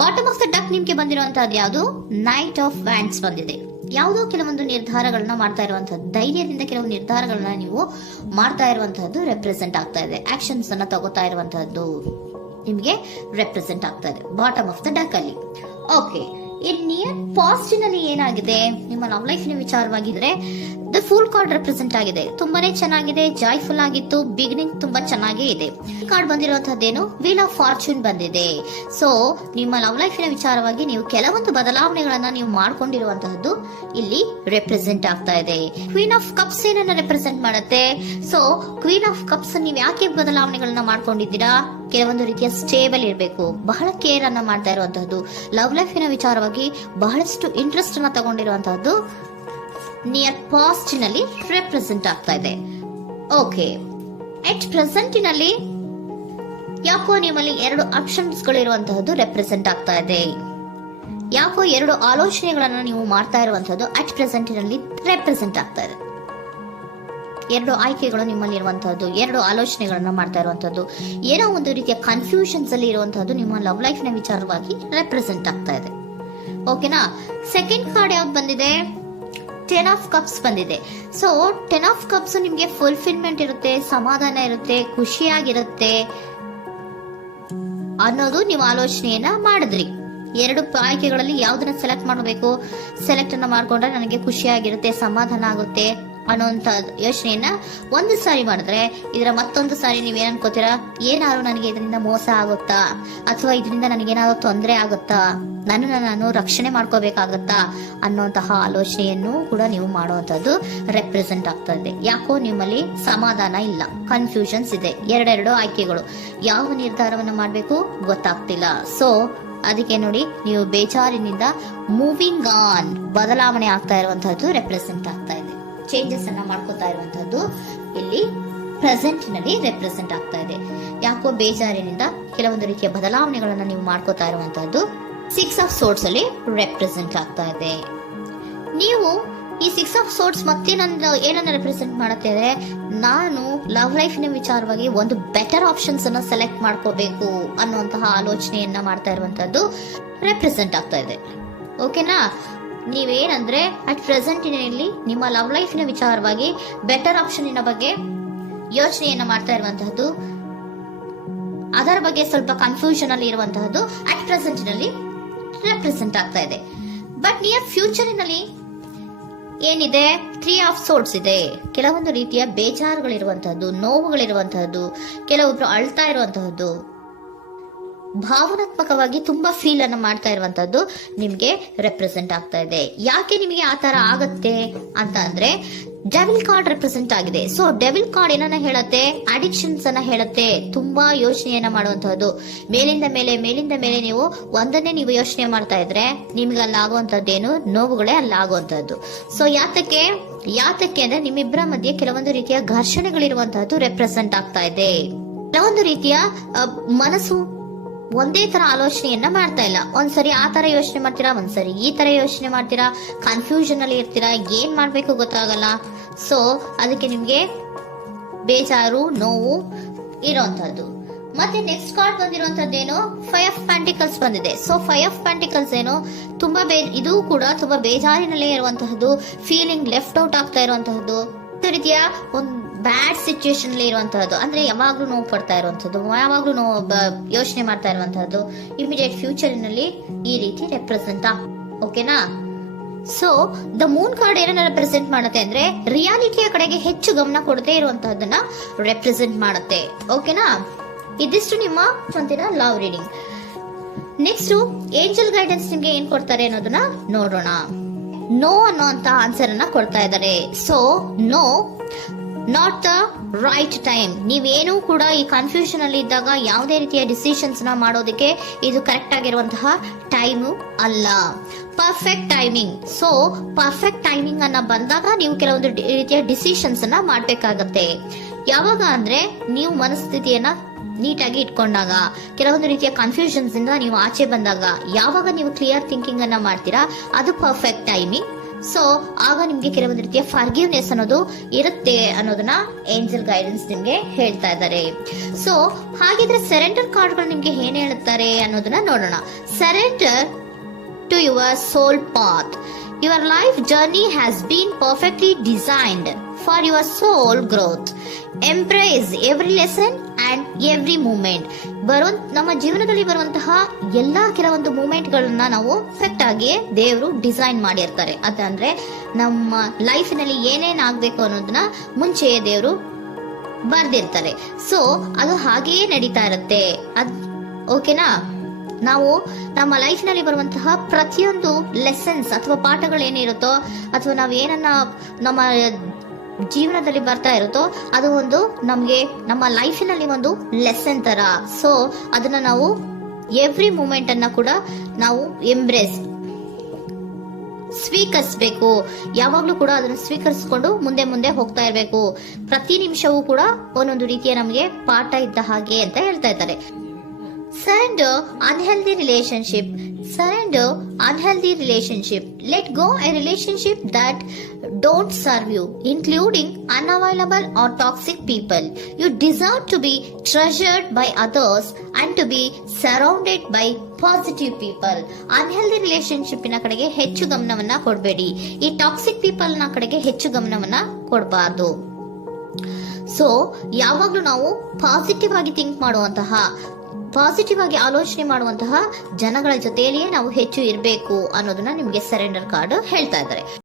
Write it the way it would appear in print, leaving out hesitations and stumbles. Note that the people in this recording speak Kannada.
ಬಾಟಮ್ ಆಫ್ ದ ಡಕ್ ನಿಮ್ಗೆ ಬಂದಿರುವಂತಹದ್ದು ಯಾವುದು? ನೈಟ್ ಆಫ್ ವ್ಯಾಂಡ್ಸ್ ಬಂದಿದೆ. ಯಾವುದೋ ಕೆಲವೊಂದು ನಿರ್ಧಾರಗಳನ್ನ ಮಾಡ್ತಾ ಇರುವಂತಹದ್ದು, ಧೈರ್ಯದಿಂದ ಕೆಲವು ನಿರ್ಧಾರಗಳನ್ನ ನೀವು ಮಾಡ್ತಾ ಇರುವಂತಹದ್ದು ರೆಪ್ರೆಸೆಂಟ್ ಆಗ್ತಾ ಇದೆ. ಆಕ್ಷನ್ಸ್ ಅನ್ನ ತಗೋತಾ ಇರುವಂತಹದ್ದು ನಿಮ್ಗೆ ರೆಪ್ರೆಸೆಂಟ್ ಆಗ್ತಾ ಇದೆ ಬಾಟಮ್ ಆಫ್ ದ ಡಕ್ ಅಲ್ಲಿ. ಓಕೆ, ಇನ್ ನಿಯರ್ ಪಾಸ್ಟಿನಲ್ಲಿ ಏನಾಗಿದೆ? ನಿಮ್ಮ ಲವ್ ಲೈಫಿನ ವಿಚಾರವಾಗಿದ್ರೆ ದ ಫೂಲ್ ಕಾರ್ಡ್ ರೆಪ್ರೆಸೆಂಟ್ ಆಗಿದೆ. ತುಂಬಾನೇ ಚೆನ್ನಾಗಿದೆ, ಜಾಯ್ಫುಲ್ ಆಗಿತ್ತು, ಬಿಗಿನಿಂಗ್ ತುಂಬಾ ಚೆನ್ನಾಗೇ ಇದೆ. ಕಾರ್ಡ್ ಬಂದಿರುವಂತಹದ್ದೇನು? ವೀಲ್ ಆಫ್ ಫಾರ್ಚೂನ್ ಬಂದಿದೆ. ಸೊ ನಿಮ್ಮ ಲವ್ ಲೈಫಿನ ವಿಚಾರವಾಗಿ ನೀವು ಕೆಲವೊಂದು ಬದಲಾವಣೆಗಳನ್ನ ನೀವು ಮಾಡ್ಕೊಂಡಿರುವಂತಹದ್ದು ಇಲ್ಲಿ ರೆಪ್ರೆಸೆಂಟ್ ಆಗ್ತಾ ಇದೆ. ಕ್ವೀನ್ ಆಫ್ ಕಪ್ಸ್ ಏನನ್ನ ರೆಪ್ರೆಸೆಂಟ್ ಮಾಡುತ್ತೆ? ಸೊ ಕ್ವೀನ್ ಆಫ್ ಕಪ್ಸ್ ನೀವು ಯಾಕೆ ಬದಲಾವಣೆಗಳನ್ನ ಮಾಡ್ಕೊಂಡಿದ್ದೀರಾ? ಕೆಲವೊಂದು ರೀತಿಯ ಸ್ಟೇಬಲ್ ಇರಬೇಕು, ಬಹಳ ಕೇರ್ ಅನ್ನ ಮಾಡ್ತಾ ಇರುವಂತಹದ್ದು, ಲವ್ ಲೈಫಿನ ವಿಚಾರವಾಗಿ ಬಹಳಷ್ಟು ಇಂಟ್ರೆಸ್ಟ್ ಅನ್ನ ತಗೊಂಡಿರುವಂತಹದ್ದು ನಿಯರ್ ಪಾಸ್ಟ್ ನಲ್ಲಿ ರೆಪ್ರೆಸೆಂಟ್ ಆಗ್ತಾ ಇದೆ. ಓಕೆ, ಎಟ್ ಪ್ರೆಸೆಂಟ್ ನಲ್ಲಿ ಯಾಕೋ ನಿಮ್ಮಲ್ಲಿ 2 ಆಪ್ಷನ್ಸ್ ಗಳು ಇರುವಂತಹದ್ದು ರೆಪ್ರೆಸೆಂಟ್ ಆಗ್ತಾ ಇದೆ. ಯಾಕೋ 2 ಆಲೋಚನೆಗಳನ್ನ ನೀವು ಮಾಡ್ತಾ ಇರುವಂತಹದ್ದು ಅಟ್ ಪ್ರೆಸೆಂಟ್ ನಲ್ಲಿ ರೆಪ್ರೆಸೆಂಟ್ ಆಗ್ತಾ ಇದೆ. 2 ಆಯ್ಕೆಗಳು ನಿಮ್ಮಲ್ಲಿ ಇರುವಂತಹದ್ದು, 2 ಆಲೋಚನೆಗಳನ್ನ ಮಾಡ್ತಾ ಇರುವಂತಹದ್ದು, ಏನೋ ಒಂದು ರೀತಿಯ ಕನ್ಫ್ಯೂಷನ್ಸ್ ಅಲ್ಲಿ ಇರುವಂತಹದ್ದು ನಿಮ್ಮ ಲವ್ ಲೈಫ್ ನ ವಿಚಾರವಾಗಿ ರೆಪ್ರೆಸೆಂಟ್ ಆಗ್ತಾ ಇದೆ. ಓಕೆನಾ? ಸೆಕೆಂಡ್ ಕಾರ್ಡ್ ಯಾವ್ದು ಬಂದಿದೆ? 10 ಆಫ್ ಕಪ್ಸ್ ಬಂದಿದೆ. ಸೊ 10 ಆಫ್ ಕಪ್ಸ್ ನಿಮ್ಗೆ ಫುಲ್ಫಿಲ್ಮೆಂಟ್ ಇರುತ್ತೆ, ಸಮಾಧಾನ ಇರುತ್ತೆ, ಖುಷಿಯಾಗಿರುತ್ತೆ ಅನ್ನೋದು ನೀವು ಆಲೋಚನೆಯನ್ನ ಮಾಡಿದ್ರಿ. 2 ಆಯ್ಕೆಗಳಲ್ಲಿ ಯಾವ್ದನ್ನ ಸೆಲೆಕ್ಟ್ ಮಾಡಬೇಕು? ಸೆಲೆಕ್ಟ್ ಅನ್ನ ಮಾಡ್ಕೊಂಡ್ರೆ ನನಗೆ ಖುಷಿಯಾಗಿರುತ್ತೆ, ಸಮಾಧಾನ ಆಗುತ್ತೆ ಅನ್ನೋಂತ ಯೋಚನೆಯನ್ನ ಒಂದು ಸಾರಿ ಮಾಡಿದ್ರೆ, ಇದರ ಮತ್ತೊಂದು ಸಾರಿ ನೀವೇನ್ ಅನ್ಕೋತೀರಾ? ಏನಾದ್ರು ನನಗೆ ಇದರಿಂದ ಮೋಸ ಆಗುತ್ತಾ, ಅಥವಾ ಇದರಿಂದ ನನಗೇನಾದ್ರು ತೊಂದರೆ ಆಗುತ್ತಾ, ನಾನು ರಕ್ಷಣೆ ಮಾಡ್ಕೋಬೇಕಾಗತ್ತಾ ಅನ್ನೋಂತಹ ಆಲೋಚನೆಯನ್ನು ಕೂಡ ನೀವು ಮಾಡುವಂತದ್ದು ರೆಪ್ರೆಸೆಂಟ್ ಆಗ್ತಾ ಇದೆ. ಯಾಕೋ ನಿಮ್ಮಲ್ಲಿ ಸಮಾಧಾನ ಇಲ್ಲ, ಕನ್ಫ್ಯೂಷನ್ಸ್ ಇದೆ, 2 ಆಯ್ಕೆಗಳು, ಯಾವ ನಿರ್ಧಾರವನ್ನ ಮಾಡ್ಬೇಕು ಗೊತ್ತಾಗ್ತಿಲ್ಲ. ಸೊ ಅದಕ್ಕೆ ನೋಡಿ, ನೀವು ಬೇಜಾರಿನಿಂದ ಮೂವಿಂಗ್ ಆನ್, ಬದಲಾವಣೆ ಆಗ್ತಾ ಇರುವಂತಹದ್ದು ರೆಪ್ರೆಸೆಂಟ್ ಆಗ್ತಾ ಇದೆ. ಚೇಂಜಸ್ ಅನ್ನ ಮಾಡ್ಕೋತಾ ಇರುವಂತಹದ್ದು ಇಲ್ಲಿ ಪ್ರೆಸೆಂಟ್ ನಲ್ಲಿ ರೆಪ್ರೆಸೆಂಟ್ ಆಗ್ತಾ ಇದೆ. ಯಾಕೋ ಬೇಜಾರಿನಿಂದ ಕೆಲವೊಂದು ರೀತಿಯ ಬದಲಾವಣೆಗಳನ್ನ ನೀವು ಮಾಡ್ಕೋತಾ ಇರುವಂತಹದ್ದು 6 ಆಫ್ ಸೋರ್ಟ್ಸ್ ಅಲ್ಲಿ ರೆಪ್ರೆಸೆಂಟ್ ಆಗ್ತಾ ಇದೆ. ನೀವು ಈ 6 ಆಫ್ ಸೋರ್ಟ್ಸ್ ಮತ್ತೆ ಏನನ್ನ ರೆಪ್ರೆಸೆಂಟ್ ಮಾಡುತ್ತೆ ಅಂದ್ರೆ, ನಾನು ಲವ್ ಲೈಫಿನ ವಿಚಾರವಾಗಿ ಒಂದು ಬೆಟರ್ ಆಪ್ಷನ್ಸ್ ಅನ್ನ ಸೆಲೆಕ್ಟ್ ಮಾಡ್ಕೋಬೇಕು ಅನ್ನುವಂತಹ ಆಲೋಚನೆಯನ್ನ ಮಾಡ್ತಾ ಇರುವಂತಹದ್ದು ರೆಪ್ರೆಸೆಂಟ್ ಆಗ್ತಾ ಇದೆ. ಓಕೆನಾ? ನೀವೇನಂದ್ರೆ ಅಟ್ ಪ್ರೆಸೆಂಟಿನಲ್ಲಿ ನಿಮ್ಮ ಲವ್ ಲೈಫಿನ ವಿಚಾರವಾಗಿ ಬೆಟರ್ ಆಪ್ಷನ್ ಬಗ್ಗೆ ಯೋಚನೆಯನ್ನ ಮಾಡ್ತಾ ಇರುವಂತಹದ್ದು, ಅದರ ಬಗ್ಗೆ ಸ್ವಲ್ಪ ಕನ್ಫ್ಯೂಷನ್ ಅಲ್ಲಿ ಇರುವಂತಹದ್ದು ಅಟ್ ಪ್ರೆಸೆಂಟ್ ನಲ್ಲಿ ರೆಪ್ರೆಸೆಂಟ್ ಆಗ್ತಾ ಇದೆ. ಬಟ್ ನಿಯರ್ ಫ್ಯೂಚರಿನಲ್ಲಿ ಏನಿದೆ? 3 ಆಫ್ ಸೋರ್ಟ್ಸ್ ಇದೆ. ಕೆಲವೊಂದು ರೀತಿಯ ಬೇಜಾರುಗಳಿರುವಂತಹದ್ದು, ನೋವುಗಳಿರುವಂತಹದ್ದು, ಕೆಲವೊಬ್ರು ಅಳ್ತಾ ಇರುವಂತಹದ್ದು, ಭಾವನಾತ್ಮಕವಾಗಿ ತುಂಬಾ ಫೀಲ್ ಅನ್ನ ಮಾಡ್ತಾ ಇರುವಂತಹದ್ದು ನಿಮ್ಗೆ ರೆಪ್ರೆಸೆಂಟ್ ಆಗ್ತಾ ಇದೆ. ಯಾಕೆ ನಿಮಗೆ ಆ ತರ ಆಗತ್ತೆ ಅಂತ ಅಂದ್ರೆ, ಡೆವಿಲ್ ಕಾರ್ಡ್ ರೆಪ್ರೆಸೆಂಟ್ ಆಗಿದೆ. ಸೊ ಡೆವಿಲ್ ಕಾರ್ಡ್ ಏನನ್ನ ಹೇಳುತ್ತೆ? ಅಡಿಕ್ಷನ್ಸ್ ಅನ್ನ ಹೇಳುತ್ತೆ, ತುಂಬಾ ಯೋಚನೆಯನ್ನ ಮಾಡುವಂತಹದ್ದು, ಮೇಲಿಂದ ಮೇಲೆ ನೀವು ಒಂದನ್ನೇ ನೀವು ಯೋಚನೆ ಮಾಡ್ತಾ ಇದ್ರೆ ನಿಮ್ಗೆ ಅಲ್ಲಾಗುವಂತದ್ದೇನು? ನೋವುಗಳೇ ಅಲ್ಲಾಗುವಂತಹದ್ದು. ಸೊ ಯಾತಕ್ಕೆ ಅಂದ್ರೆ ನಿಮ್ಮಿಬ್ಬರ ಮಧ್ಯೆ ಕೆಲವೊಂದು ರೀತಿಯ ಘರ್ಷಣೆಗಳಿರುವಂತಹದ್ದು ರೆಪ್ರೆಸೆಂಟ್ ಆಗ್ತಾ ಇದೆ. ಕೆಲವೊಂದು ರೀತಿಯ ಮನಸ್ಸು ಒಂದೇ ತರ ಆಲೋಚನೆಯನ್ನ ಮಾಡ್ತಾ ಇಲ್ಲ. ಒಂದ್ಸರಿ ಆ ತರ ಯೋಚನೆ ಮಾಡ್ತೀರಾ, ಒಂದ್ಸರಿ ಈ ತರ ಯೋಚನೆ ಮಾಡ್ತೀರಾ, ಕನ್ಫ್ಯೂಷನ್ ಅಲ್ಲಿ ಇರ್ತೀರಾ, ಏನ್ ಮಾಡ್ಬೇಕು ಗೊತ್ತಾಗಲ್ಲ. ಸೊ ಅದಕ್ಕೆ ನಿಮ್ಗೆ ಬೇಜಾರು, ನೋವು ಇರೋಂಥದ್ದು. ಮತ್ತೆ ನೆಕ್ಸ್ಟ್ ಕಾರ್ಡ್ ಬಂದಿರುವಂತದ್ದೇನು? 5 ಆಫ್ ಪ್ಯಾಂಟಿಕಲ್ಸ್ ಬಂದಿದೆ. ಸೊ 5 ಆಫ್ ಪ್ಯಾಂಟಿಕಲ್ಸ್ ಏನು? ತುಂಬಾ ಇದು ಕೂಡ ತುಂಬಾ ಬೇಜಾರಿನಲ್ಲೇ ಇರುವಂತಹದ್ದು, ಫೀಲಿಂಗ್ ಲೆಫ್ಟ್ ಔಟ್ ಆಗ್ತಾ ಇರುವಂತಹದ್ದು, ರೀತಿಯ ಒಂದು ಬ್ಯಾಡ್ ಸಿಚುಯೇಷನ್ ಅಲ್ಲಿ ಇರುವಂತಹದ್ದು, ಅಂದ್ರೆ ಯಾವಾಗ್ಲೂ ನೋವು ಪಡ್ತಾ ಇರುವಂತದ್ದು, ಯಾವಾಗ್ಲೂ ಯೋಚನೆ ಮಾಡ್ತಾ ಇರುವಂತಹದ್ದು, ಇಮಿಡಿಯೇಟ್ ಫ್ಯೂಚರಿನಲ್ಲಿ ಈ ರೀತಿ ರೆಪ್ರೆಸೆಂಟ್ ಓಕೆನಾ? ಸೊ ದ ಮೂನ್ ಕಾರ್ಡ್ ಏನನ್ನ ರೆಪ್ರೆಸೆಂಟ್ ಮಾಡುತ್ತೆ ಅಂದ್ರೆ, ರಿಯಾಲಿಟಿಯ ಕಡೆಗೆ ಹೆಚ್ಚು ಗಮನ ಕೊಡದೇ ಇರುವಂತಹದನ್ನ ರೆಪ್ರೆಸೆಂಟ್ ಮಾಡುತ್ತೆ. ಓಕೆನಾ? ಇದಿಷ್ಟು ನಿಮ್ಮ love reading. Next angel guidance ನಿಮ್ಗೆ ಏನ್ ಕೊಡ್ತಾರೆ ಅನ್ನೋದನ್ನ ನೋಡೋಣ. ನೋ ಅನ್ನೋಂತ ಆನ್ಸರ್ ಅನ್ನ ಕೊಡ್ತಾ ಇದ್ದಾರೆ. So no, not the right time. ನೀವೇನು ಕೂಡ ಈ ಕನ್ಫ್ಯೂಷನ್ ಅಲ್ಲಿ ಇದ್ದಾಗ ಯಾವುದೇ ರೀತಿಯ ಡಿಸಿಷನ್ಸ್ ನ ಮಾಡೋದಕ್ಕೆ ಇದು ಕರೆಕ್ಟ್ ಆಗಿರುವಂತಹ ಟೈಮು ಅಲ್ಲ. Perfect timing. So perfect timing ಅನ್ನ ಬಂದಾಗ ನೀವು ಕೆಲವೊಂದು ರೀತಿಯ ಡಿಸಿಷನ್ಸ್ ಅನ್ನ ಮಾಡ್ಬೇಕಾಗತ್ತೆ. ಯಾವಾಗ ಅಂದ್ರೆ ನೀವು ಮನಸ್ಥಿತಿಯನ್ನ ನೀಟಾಗಿ ಇಟ್ಕೊಂಡಾಗ, ಕೆಲವೊಂದು ರೀತಿಯ ಕನ್ಫ್ಯೂಷನ್ಸ್ ಇಂದ ನೀವು ಆಚೆ ಬಂದಾಗ, ಯಾವಾಗ ನೀವು ಕ್ಲಿಯರ್ ಥಿಂಕಿಂಗ್ ಅನ್ನ ಮಾಡ್ತೀರಾ ಅದು ಪರ್ಫೆಕ್ಟ್ ಟೈಮಿಂಗ್. ಸೊ ಆಗ ನಿಮ್ಗೆ ಕೆಲವೊಂದು ರೀತಿಯ ಫರ್ಗಿವ್ನೆಸ್ ಅನ್ನೋದು ಇರುತ್ತೆ ಅನ್ನೋದನ್ನ ಏಂಜಲ್ ಗೈಡೆನ್ಸ್ ನಿಮ್ಗೆ ಹೇಳ್ತಾ ಇದ್ದಾರೆ. ಸೊ ಹಾಗಿದ್ರೆ ಸರೆಂಡರ್ ಕಾರ್ಡ್ಗಳು ನಿಮ್ಗೆ ಏನ್ ಹೇಳುತ್ತಾರೆ ಅನ್ನೋದನ್ನ ನೋಡೋಣ. Surrender to your soul path. Your life journey has been perfectly designed for your soul growth. Embrace every lesson and every moment. ನಮ್ಮ ಜೀವನದಲ್ಲಿ ಬರುವಂತಹ ಎಲ್ಲಾ ಕೆಲವೊಂದು ಮೂಮೆಂಟ್ಗಳನ್ನ ನಾವು ಪರ್ಫೆಕ್ಟ್ ಆಗಿ ದೇವರು ಡಿಸೈನ್ ಮಾಡಿರ್ತಾರೆ. ಅದಂದ್ರೆ ನಮ್ಮ ಲೈಫಿನಲ್ಲಿ ಏನೇನ್ ಆಗ್ಬೇಕು ಅನ್ನೋದನ್ನ ಮುಂಚೆಯೇ ದೇವರು ಬರ್ದಿರ್ತಾರೆ. ಸೊ ಅದು ಹಾಗೆಯೇ ನಡೀತಾ ಇರುತ್ತೆ. ಓಕೆನಾ? ನಾವು ನಮ್ಮ ಲೈಫ್ ನಲ್ಲಿ ಬರುವಂತಹ ಪ್ರತಿಯೊಂದು ಲೆಸನ್ಸ್ ಅಥವಾ ಪಾಠಗಳೇನಿರುತ್ತೋ ಅಥವಾ ನಾವ್ ಏನನ್ನ ನಮ್ಮ ಜೀವನದಲ್ಲಿ ಬರ್ತಾ ಇರುತ್ತೋ ಅದು ಒಂದು ನಮ್ಗೆ ನಮ್ಮ ಲೈಫಿನಲ್ಲಿ ಒಂದು ಲೆಸನ್ ತರ. ಸೊ ಅದನ್ನ ನಾವು ಎವ್ರಿ ಮೂಮೆಂಟ್ ಅನ್ನ ಕೂಡ ನಾವು ಸ್ವೀಕರಿಸಬೇಕು. ಯಾವಾಗ್ಲೂ ಕೂಡ ಅದನ್ನ ಸ್ವೀಕರಿಸಿಕೊಂಡು ಮುಂದೆ ಮುಂದೆ ಹೋಗ್ತಾ ಇರಬೇಕು. ಪ್ರತಿ ನಿಮಿಷವೂ ಕೂಡ ಒಂದೊಂದು ರೀತಿಯ ನಮ್ಗೆ ಪಾಠ ಇದ್ದ ಹಾಗೆ ಅಂತ ಹೇಳ್ತಾ ಇದ್ದಾರೆ. Surrender unhealthy relationship. Surrender unhealthy relationship. Let go a relationship that don't serve you, including unavailable or toxic people. You deserve to be treasured by others and to be surrounded by positive people. Unhealthy relationship ನ ಕಡೆಗೆ ಹೆಚ್ಚು ಗಮನವನ್ನ ಕೊಡಬೇಡಿ. ಈ ಟಾಕ್ಸಿಕ್ ಪೀಪಲ್ ನ ಕಡೆಗೆ ಹೆಚ್ಚು ಗಮನವನ್ನ ಕೊಡಬಾರ್ದು. ಸೊ ಯಾವಾಗ್ಲೂ ನಾವು ಪಾಸಿಟಿವ್ ಆಗಿ ಥಿಂಕ್ ಮಾಡುವಂತಹ, ಪಾಸಿಟಿವ್ ಆಗಿ ಆಲೋಚನೆ ಮಾಡುವಂತಹ ಜನಗಳ ಜೊತೆಯಲ್ಲಿಯೇ ನಾವು ಹೆಚ್ಚು ಇರಬೇಕು ಅನ್ನೋದನ್ನ ನಿಮ್ಗೆ ಸರೆಂಡರ್ ಕಾರ್ಡ್ ಹೇಳ್ತಾ ಇದ್ದಾರೆ.